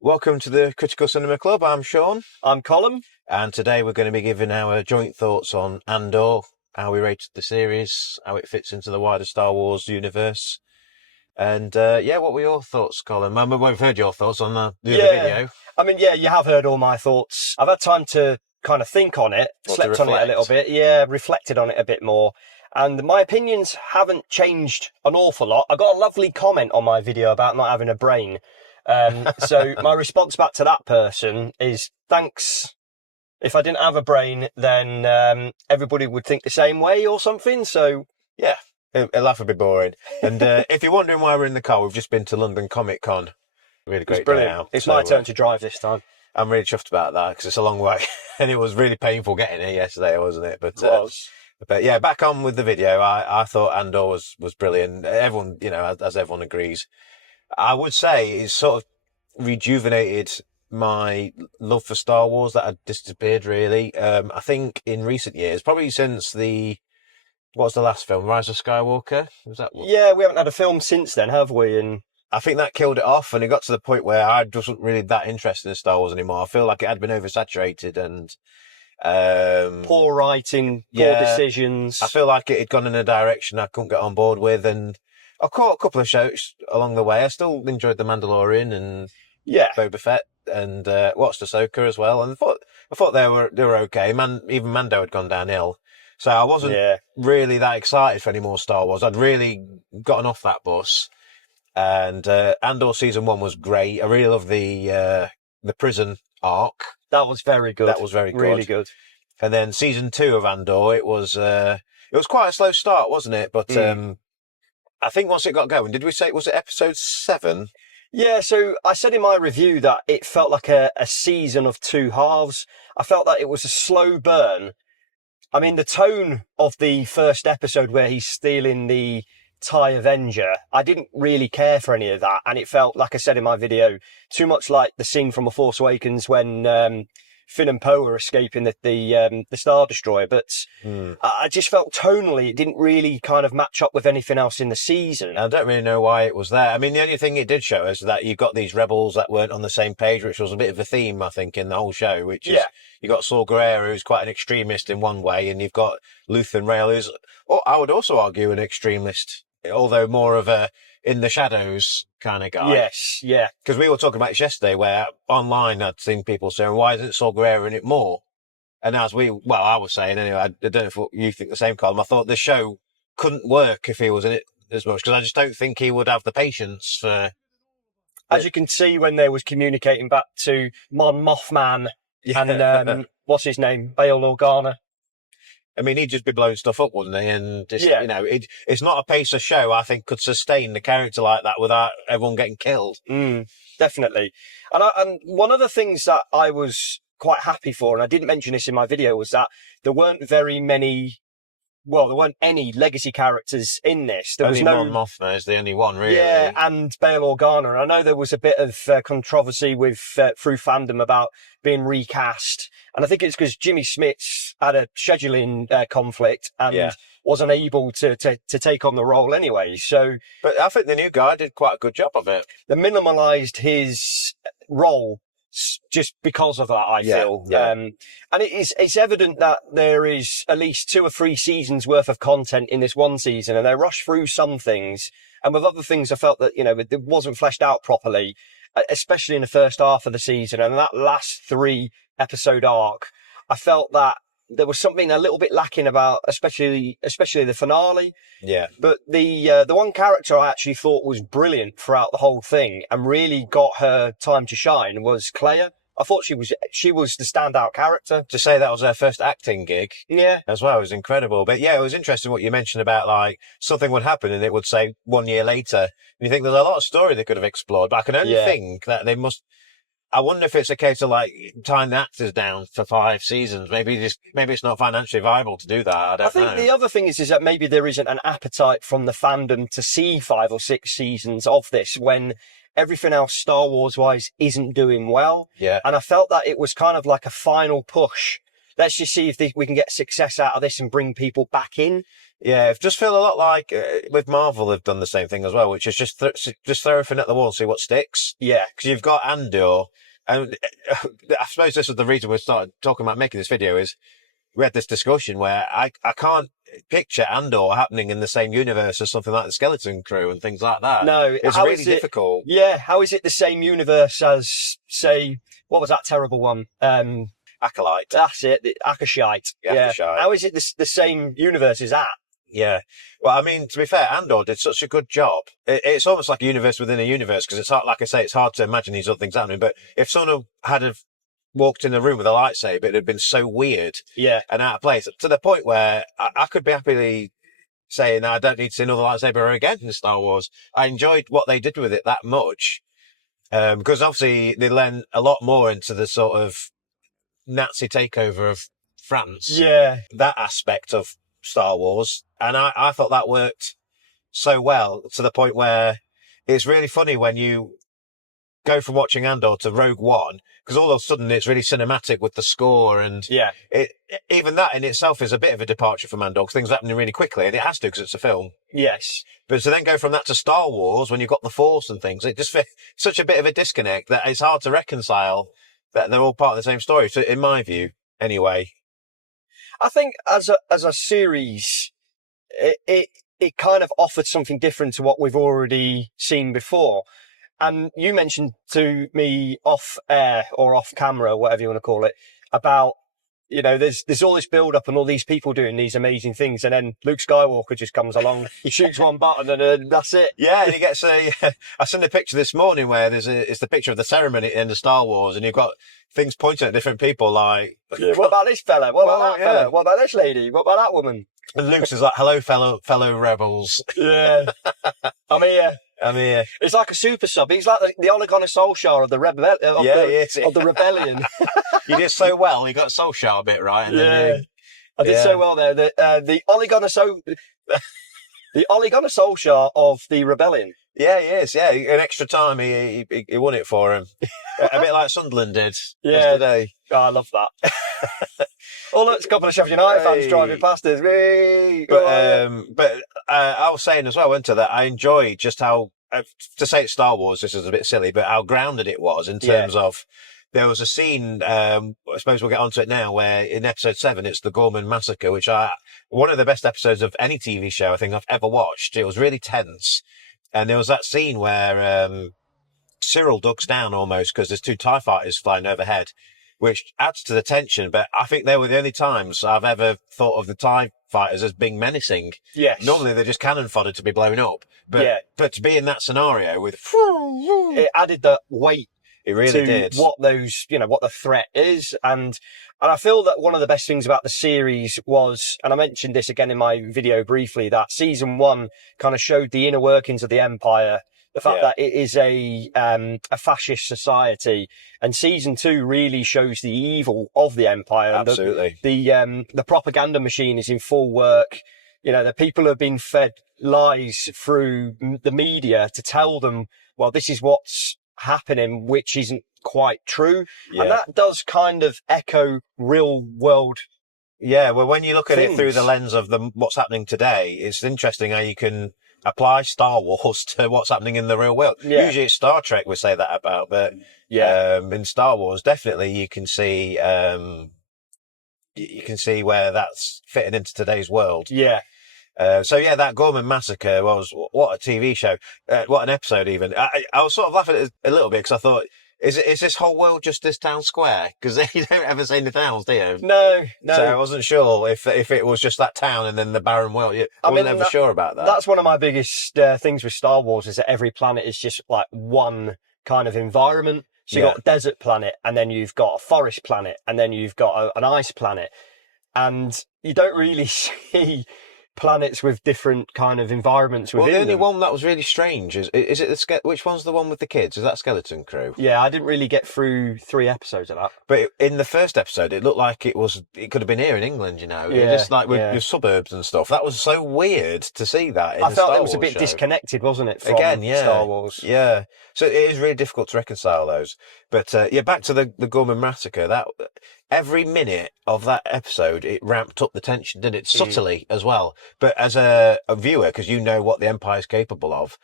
Welcome to the Critical Cinema Club. I'm Sean. I'm Colm. And today we're going to be giving our joint thoughts on Andor, how we rated the series, how it fits into the wider Star Wars universe. And what were your thoughts, Colin? We've heard your thoughts on the other video. I mean, you have heard all my thoughts. I've had time to kind of think on it, slept on it a little bit. Yeah, reflected on it a bit more. And my opinions haven't changed an awful lot. I got a lovely comment on my video about not having a brain. So my response back to that person is, thanks. If I didn't have a brain, then everybody would think the same way or something. So, yeah, it'll have to be boring. And if you're wondering why we're in the car, we've just been to London Comic Con. Really great day out. It's my turn to drive this time. I'm really chuffed about that because it's a long way. And it was really painful getting here yesterday, wasn't it? It was. But yeah, back on with the video. I thought Andor was brilliant. Everyone, as everyone agrees. I would say it's sort of rejuvenated my love for Star Wars that had disappeared, really. I think in recent years, probably since what's the last film? Rise of Skywalker? Was that one? Yeah, we haven't had a film since then, have we? And I think that killed it off, and it got to the point where I wasn't really that interested in Star Wars anymore. I feel like it had been oversaturated and poor writing, poor decisions. I feel like it had gone in a direction I couldn't get on board with, and I caught a couple of shows along the way. I still enjoyed The Mandalorian and Boba Fett and watched Ahsoka as well. And I thought they were okay. Even Mando had gone downhill, so I wasn't really that excited for any more Star Wars. I'd really gotten off that bus. And Andor season 1 was great. I really loved the prison arc. That was very good. That was very good. Really good. And then season 2 of Andor, it was quite a slow start, wasn't it? But I think once it got going, did we say, was it episode 7? Yeah, so I said in my review that it felt like a season of two halves. I felt that it was a slow burn. I mean, the tone of the first episode where he's stealing the TIE Avenger, I didn't really care for any of that. And it felt, like I said in my video, too much like the scene from A Force Awakens when Finn and Poe are escaping the Star Destroyer. But I just felt tonally it didn't really kind of match up with anything else in the season. I don't really know why it was there. I mean, the only thing it did show is that you've got these rebels that weren't on the same page, which was a bit of a theme, I think, in the whole show, which is you've got Saw Gerrera, who's quite an extremist in one way, and you've got Luthen Rail, who's, I would also argue, an extremist, although more of a in the shadows kind of guy. Yes, yeah. Because we were talking about this yesterday, where online I'd seen people saying, why isn't Saw Gerrera in it more? And I was saying anyway, I don't know if you think the same, Colm. I thought the show couldn't work if he was in it as much, because I just don't think he would have the patience for... As you can see when they was communicating back to Mon Mothman and, what's his name, Bail Organa. I mean, he'd just be blowing stuff up, wouldn't he? And just, it's not a pacer show, I think, could sustain the character like that without everyone getting killed. Definitely. And one of the things that I was quite happy for, and I didn't mention this in my video, was that there weren't any legacy characters in this. There was Mon Mothma is the only one, really. Yeah, and Bail Organa. And I know there was a bit of controversy with through fandom about being recast. And I think it's because Jimmy Smits had a scheduling conflict and was unable to take on the role anyway. But I think the new guy did quite a good job of it. They minimalised his role just because of that, I feel. And it's evident that there is at least 2 or 3 seasons worth of content in this one season, and they rush through some things. And with other things, I felt that, it wasn't fleshed out properly, especially in the first half of the season. And that last 3 episode arc, I felt that there was something a little bit lacking about, especially the finale. Yeah. But the one character I actually thought was brilliant throughout the whole thing and really got her time to shine was Clea. I thought she was the standout character. To say that was her first acting gig, yeah, as well, was incredible. But yeah, it was interesting what you mentioned about like something would happen and it would say 1 year later. And you think there's a lot of story they could have explored, but I can only think that they must. I wonder if it's a case of like tying the actors down for 5 seasons. Maybe it's not financially viable to do that. I don't know. I think the other thing is that maybe there isn't an appetite from the fandom to see 5 or 6 seasons of this when everything else Star Wars wise isn't doing well. Yeah. And I felt that it was kind of like a final push. Let's just see if we can get success out of this and bring people back in. Yeah, it just feel a lot like with Marvel, they've done the same thing as well, which is just throw everything at the wall and see what sticks. Yeah. Because you've got Andor, and I suppose this is the reason we started talking about making this video is we had this discussion where I can't picture Andor happening in the same universe as something like the Skeleton Crew and things like that. No, It's how really is it- difficult. Yeah, how is it the same universe as, say, what was that terrible one? Acolyte. That's it, the Akashite. Yeah, Akashite. How is it the same universe as that? Yeah. Well, I mean, to be fair, Andor did such a good job. It's almost like a universe within a universe because it's hard, like I say, it's hard to imagine these other things happening. But if someone had have walked in the room with a lightsaber, it'd have been so weird Yeah. and out of place to the point where I could be happily saying I don't need to see another lightsaber again in Star Wars. I enjoyed what they did with it that much because obviously they lent a lot more into the sort of Nazi takeover of France. Yeah. That aspect of Star Wars. And I thought that worked so well to the point where it's really funny when you go from watching Andor to Rogue One, because all of a sudden it's really cinematic with the score and Yeah. even that in itself is a bit of a departure from Andor because things are happening really quickly and it has to because it's a film. Yes. But to then go from that to Star Wars when you've got the Force and things, it just such a bit of a disconnect that it's hard to reconcile that they're all part of the same story. So in my view, anyway. I think as a series, it kind of offered something different to what we've already seen before. And you mentioned to me off air or off camera, whatever you want to call it, about, you know, there's all this build up and all these people doing these amazing things. And then Luke Skywalker just comes along, he shoots one button and that's it. Yeah, and he gets I sent a picture this morning where it's the picture of the ceremony at the end of Star Wars and you've got things pointing at different people like... Yeah, what about this fella? What about that yeah. fella? What about this lady? What about that woman? And Luke's is like, hello, fellow rebels. Yeah. I'm here. It's like a super sub. He's like the Oligon of Solskjaer of the of the rebellion. You did so well. You got Solskjaer a bit right. And I did so well there. The Oligon of the Oligon of Solskjaer of the rebellion. Yeah, he is. Yeah, an extra time he won it for him. A bit like Sunderland did yesterday. Oh, I love that. Oh, look, it's a couple of Sheffield United fans driving past us. But I was saying as well, wasn't I, that I enjoyed just how, to say it's Star Wars, this is a bit silly, but how grounded it was in terms of, there was a scene, I suppose we'll get onto it now, where in episode 7, it's the Gorman massacre, which one of the best episodes of any TV show I think I've ever watched. It was really tense. And there was that scene where Cyril ducks down almost because there's 2 TIE fighters flying overhead, which adds to the tension. But I think they were the only times I've ever thought of the TIE fighters as being menacing. Yes. Normally they're just cannon fodder to be blown up. But to be in that scenario with... It added the weight. It really did. What those, what the threat is. And I feel that one of the best things about the series was, and I mentioned this again in my video briefly, that season 1 kind of showed the inner workings of the Empire, the fact that it is a fascist society, and season 2 really shows the evil of the Empire. Absolutely. The propaganda machine is in full work. The people have been fed lies through the media to tell them, well, this is what's happening, which isn't quite true. And that does kind of echo real world. Yeah, well, when you look at it through the lens of what's happening today, it's interesting how you can apply Star Wars to what's happening in the real world. Yeah. Usually it's Star Trek we say that about, but in Star Wars, definitely you can see where that's fitting into today's world. Yeah. That Gorman massacre was what a TV show, what an episode even. I was sort of laughing at it a little bit because I thought, is this whole world just this town square? Because you don't ever see anything else, do you? No. So I wasn't sure if it was just that town and then the barren world. I wasn't ever sure about that. That's one of my biggest things with Star Wars is that every planet is just like one kind of environment. So you've got a desert planet, and then you've got a forest planet, and then you've got an ice planet. And you don't really see planets with different kind of environments within the only them. one that was really strange is it which one's the one with the kids? Is that Skeleton Crew? Yeah, I didn't really get through 3 episodes of that. But in the first episode, it looked like it could have been here in England, just like with suburbs and stuff. That was so weird to see that in I the felt Star it was a Wars bit show. disconnected, wasn't it, from Star Wars? Yeah. So it is really difficult to reconcile those. But back to the Gorman massacre. That every minute of that episode, it ramped up the tension, did it? Subtly as well. But as a viewer, because you know what the Empire's capable of,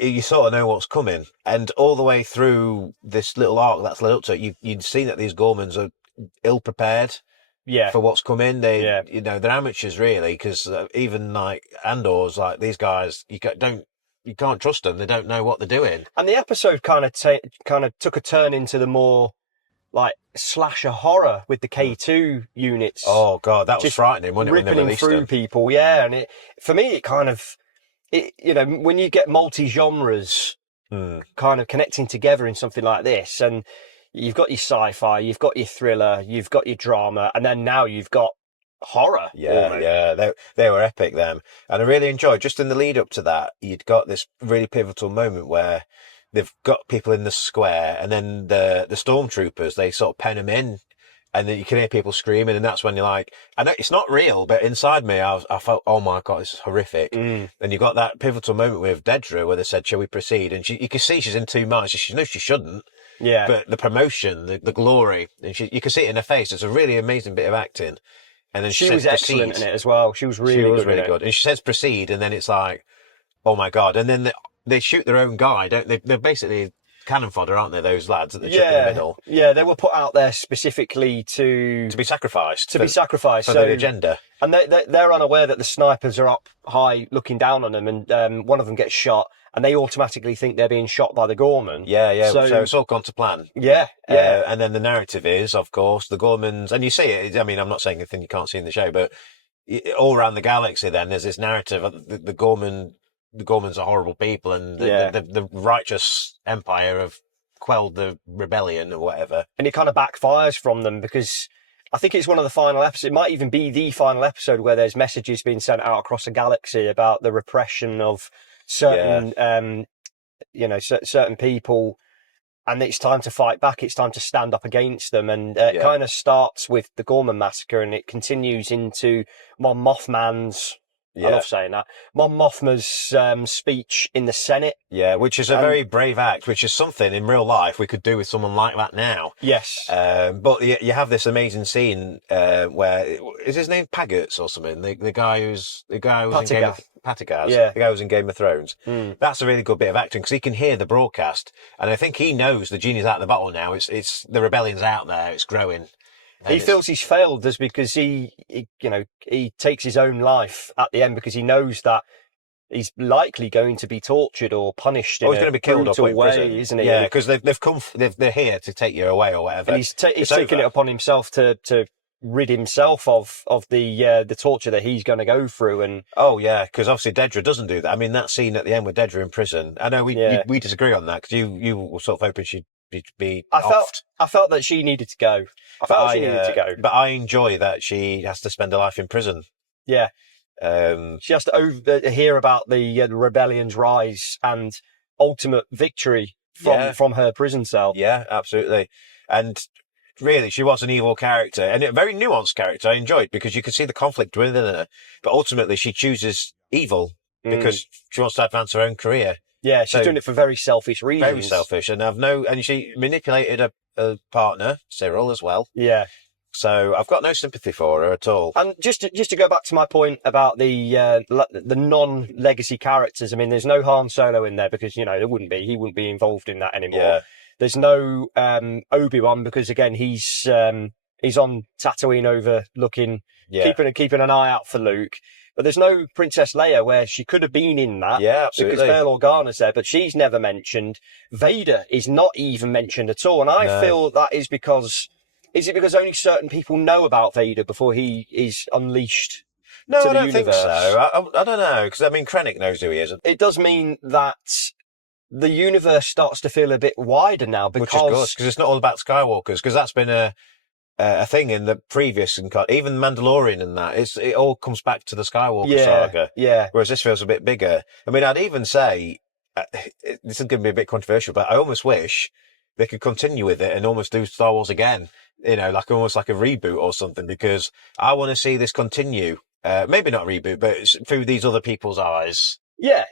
you sort of know what's coming. And all the way through this little arc that's led up to it, you'd seen that these Gormans are ill prepared Yeah. for what's coming. Yeah. They're amateurs really, because even like Andor's, like these guys, you can't trust them. They don't know what they're doing. And the episode kind of took a turn into the more like slasher horror with the K2 units. Oh God, that was just frightening, wasn't it, when they ripping released through them? people. Yeah, and for me, when you get multi-genres kind of connecting together in something like this, and you've got your sci-fi, you've got your thriller, you've got your drama, and then now you've got horror. Yeah, almost. yeah, they were epic, them. And I really enjoyed, just in the lead up to that, you'd got this really pivotal moment where they've got people in the square, and then the stormtroopers, they sort of pen them in, and then you can hear people screaming, and that's when you're like, I know it's not real, but inside me, I felt, oh my God, this is horrific. And you got that pivotal moment with Dedra where they said, shall we proceed? And you can see she's in two minds. She knows she shouldn't. Yeah. But the promotion, the glory, and you can see it in her face. It's a really amazing bit of acting. And then she says, was excellent proceed. in it as well. She was really good. And she says proceed, and then it's like, oh my God. And then they shoot their own guy, don't they? They're basically cannon fodder, aren't they, those lads that they chuck in the middle? Yeah, they were put out there specifically to be sacrificed. To be sacrificed. For their agenda. And they're unaware that the snipers are up high looking down on them, and one of them gets shot, and they automatically think they're being shot by the Gorman. Yeah. So it's all gone to plan. Yeah. And then the narrative is, of course, the Gormans, and you see it, I mean, I'm not saying anything you can't see in the show, but all around the galaxy then, there's this narrative of the Gormans are horrible people, and the righteous Empire have quelled the rebellion or whatever. And it kind of backfires from them, because I think it's one of the final episodes. It might even be the final episode where there's messages being sent out across the galaxy about the repression of certain, certain people, and it's time to fight back. It's time to stand up against them. And it kind of starts with the Gorman massacre, and it continues into Mon Mothman's. I love saying that. Mon Mothma's speech in the Senate. Yeah, which is a very brave act, which is something in real life we could do with someone like that now. Yes. But you have this amazing scene where, is his name Pagets or something? The guy who's in Game of Patagaz. Yeah. The guy who's in Game of Thrones. That's a really good bit of acting, because he can hear the broadcast, and I think he knows the genie's out of the bottle now. It's the rebellion's out there. It's growing. He feels he's failed just because he takes his own life at the end, because he knows that he's likely going to be tortured or punished in he's going to be killed or put in prison, isn't he? Yeah, because they're here to take you away or whatever. And he's taking it upon himself to rid himself of the torture that he's going to go through. And because obviously Dedra doesn't do that. I mean, that scene at the end with Dedra in prison, I know we disagree on that, because you were sort of hoping she'd be I felt that she needed to go. She needed to go. But I enjoy that she has to spend her life in prison. Yeah. She has to hear about the rebellion's rise and ultimate victory from her prison cell. Yeah, absolutely. And really, she was an evil character, and a very nuanced character. I enjoyed, because you could see the conflict within her. But ultimately, she chooses evil because she wants to advance her own career. Yeah, she's doing it for very selfish reasons. Very selfish, and she manipulated a partner, Cyril, as well. Yeah. So I've got no sympathy for her at all. And just to go back to my point about the non-legacy characters, I mean, there's no Han Solo in there, because there wouldn't be. He wouldn't be involved in that anymore. Yeah. There's no Obi-Wan, because again he's on Tatooine overlooking, keeping an eye out for Luke. But there's no Princess Leia, where she could have been in that. Yeah, absolutely. Because Bail Organa's there, but she's never mentioned. Vader is not even mentioned at all. And I feel that is because... Is it because only certain people know about Vader before he is unleashed to the universe? No, I don't think so. I don't know, because, I mean, Krennic knows who he is. It does mean that the universe starts to feel a bit wider now, because... Which is good, because it's not all about Skywalkers, because that's been a thing in the previous, even Mandalorian and that, it all comes back to the Skywalker saga. Yeah. Whereas this feels a bit bigger. I mean, I'd even say, this is going to be a bit controversial, but I almost wish they could continue with it and almost do Star Wars again, almost like a reboot or something, because I want to see this continue. Maybe not reboot, but through these other people's eyes. Yeah.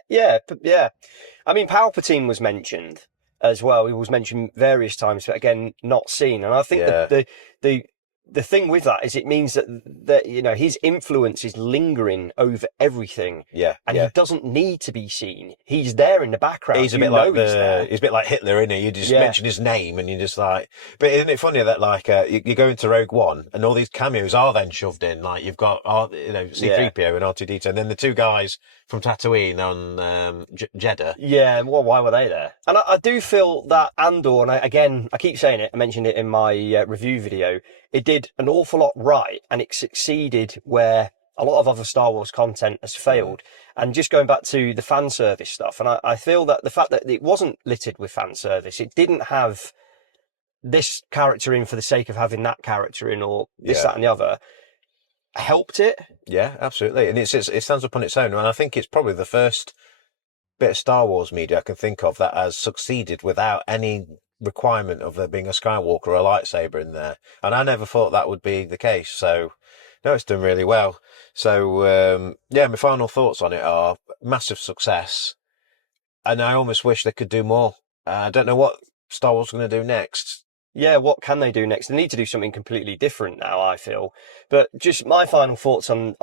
I mean, Palpatine was mentioned as well. He was mentioned various times, but again, not seen. And I think the the thing with that is it means that his influence is lingering over everything. Yeah, and he doesn't need to be seen. He's there in the background. He's a You bit know like he's there. he's a bit like Hitler, isn't he? You just mention his name and you're just like, but isn't it funny that like you go into Rogue One and all these cameos are then shoved in? Like you've got C-3PO and R2-D2, and then the two guys from Tatooine on Jeddah. Yeah, well, why were they there? And I do feel that Andor, and I keep saying it, I mentioned it in my review video, it did an awful lot right, and it succeeded where a lot of other Star Wars content has failed. And just going back to the fan service stuff, and I feel that the fact that it wasn't littered with fan service, it didn't have this character in for the sake of having that character in, or this, that, and the other, helped it. Yeah, absolutely. And it stands up on its own. And I think it's probably the first bit of Star Wars media I can think of that has succeeded without any requirement of there being a Skywalker or a lightsaber in there. And I never thought that would be the case. So, no, it's done really well. So, my final thoughts on it are massive success. And I almost wish they could do more. I don't know what Star Wars is going to do next. Yeah, what can they do next? They need to do something completely different now, I feel. But just my final thoughts on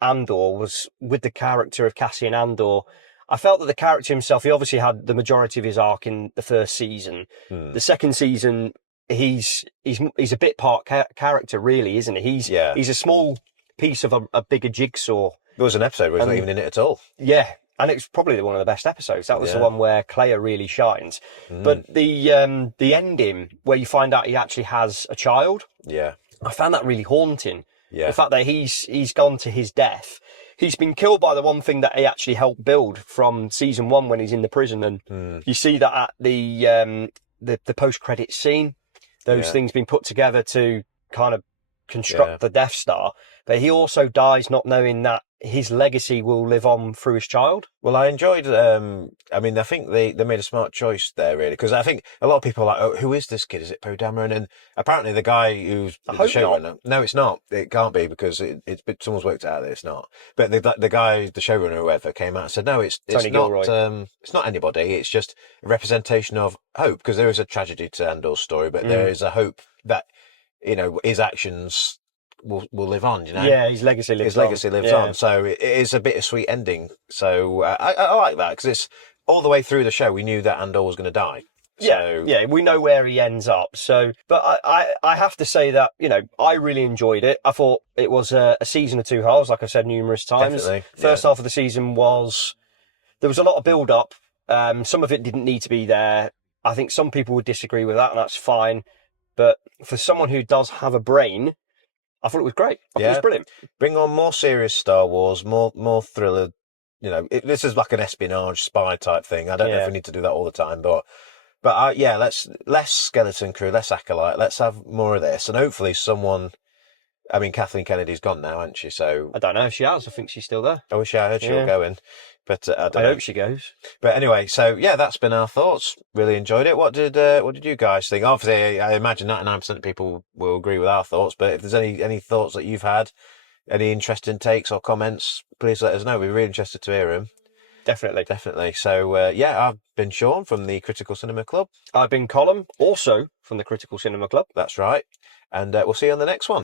Andor was with the character of Cassian Andor. I felt that the character himself, he obviously had the majority of his arc in the first season. The second season, he's a bit part character, really, isn't he? He's a small piece of a bigger jigsaw. There was an episode where he's not even in it at all. Yeah. And it's probably one of the best episodes. That was the one where Clea really shines. But the ending where you find out he actually has a child, I found that really haunting. The fact that he's gone to his death. He's been killed by the one thing that he actually helped build from season 1 when he's in the prison, and you see that at the post-credit scene. Those things being put together to kind of construct the Death Star. But he also dies not knowing that his legacy will live on through his child. Well, I enjoyed, I think they made a smart choice there, really, because I think a lot of people are like, oh, who is this kid? Is it Poe Dameron? And apparently the guy who's the showrunner... No, it's not. It can't be, because someone's worked it out that it's not. But the guy, the showrunner or whoever, came out and said, no, it's not, it's not anybody. It's just a representation of hope, because there is a tragedy to Andor's story, but there is a hope that, his actions... will live on, Yeah, his legacy lives on. So it is a bittersweet ending. So I like that, because it's all the way through the show we knew that Andor was going to die. Yeah, we know where he ends up. So, but I have to say that I really enjoyed it. I thought it was a season of two halves, like I've said numerous times. Definitely, First half of the season there was a lot of build up. Some of it didn't need to be there. I think some people would disagree with that, and that's fine. But for someone who does have a brain, I thought it was great. I thought it was brilliant. Bring on more serious Star Wars, more thriller. This is like an espionage spy type thing. I don't know if we need to do that all the time, but let's less skeleton crew, less acolyte. Let's have more of this, and hopefully someone. I mean, Kathleen Kennedy's gone now, hasn't she? So I don't know if she has. I think she's still there. I wish I heard she was going, but I don't know. Hope she goes. But anyway, so that's been our thoughts. Really enjoyed it. What did you guys think? Obviously, I imagine 99% of people will agree with our thoughts. But if there's any thoughts that you've had, any interesting takes or comments, please let us know. We're really interested to hear them. Definitely. So I've been Sean from the Critical Cinema Club. I've been Colm, also from the Critical Cinema Club. That's right. And we'll see you on the next one.